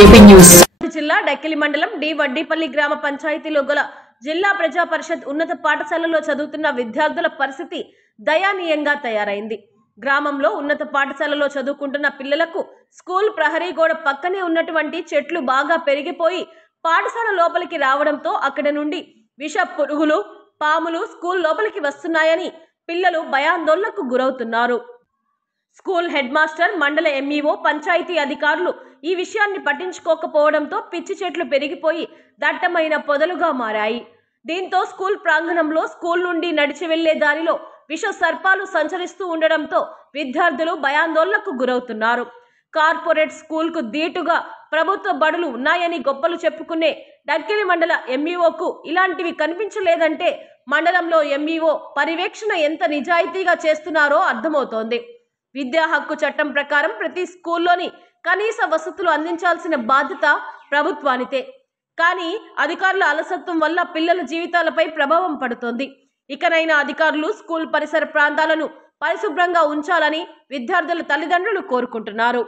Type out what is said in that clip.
JP News. జిల్లా డక్కిలి మండలం D Vaddipalli గ్రామ పంచాయతీలో గల జిల్లా ప్రజా పరిషత్ ఉన్నత పాఠశాలలో చదువుతున్న విద్యార్థుల పరిస్థితి దయనీయంగా తయారైంది. గ్రామంలో ఉన్నత పాఠశాలలో చదువుకుంటున్న పిల్లలకు స్కూల్ ప్రహరీ గోడ పక్కనే ఉన్నటువంటి చెట్లు బాగా పెరిగిపోయి పాఠశాల లోపలికి రావడంతో అక్కడ నుండి విష పురుగులు, పాములు స్కూల్ లోపలికి వస్తున్నాయని పిల్లలు భయాందోళనకు గురవుతున్నారు. స్కూల్ హెడ్ మాస్టర్, మండల ఎంఈఓ, పంచాయతీ అధికారులు ఈ విషయాన్ని పట్టించుకోకపోవడంతో పిచ్చి చెట్లు పెరిగిపోయి దట్టమైన పొదలుగా మారాయి. దీంతో స్కూల్ ప్రాంగణంలో స్కూల్ నుండి నడిచి వెళ్లే దారిలో విష సర్పాలు సంచరిస్తూ ఉండడంతో విద్యార్థులు భయాందోళనకు గురవుతున్నారు. కార్పొరేట్ స్కూల్కు దీటుగా ప్రభుత్వ బడులు ఉన్నాయని గొప్పలు చెప్పుకునే డక్కిలి మండల ఎంఈఓకు ఇలాంటివి కనిపించలేదంటే మండలంలో ఎంఈఓ పర్యవేక్షణ ఎంత నిజాయితీగా చేస్తున్నారో అర్థమవుతోంది. విద్యా హక్కు చట్టం ప్రకారం ప్రతి స్కూల్లోని కనీస వసతులు అందించాల్సిన బాధ్యత ప్రభుత్వానిదే. కానీ అధికారుల అలసత్వం వల్ల పిల్లల జీవితాలపై ప్రభావం పడుతోంది. ఇకనైనా అధికారులు స్కూల్ పరిసర ప్రాంతాలను పరిశుభ్రంగా ఉంచాలని విద్యార్థుల తల్లిదండ్రులు కోరుకుంటున్నారు.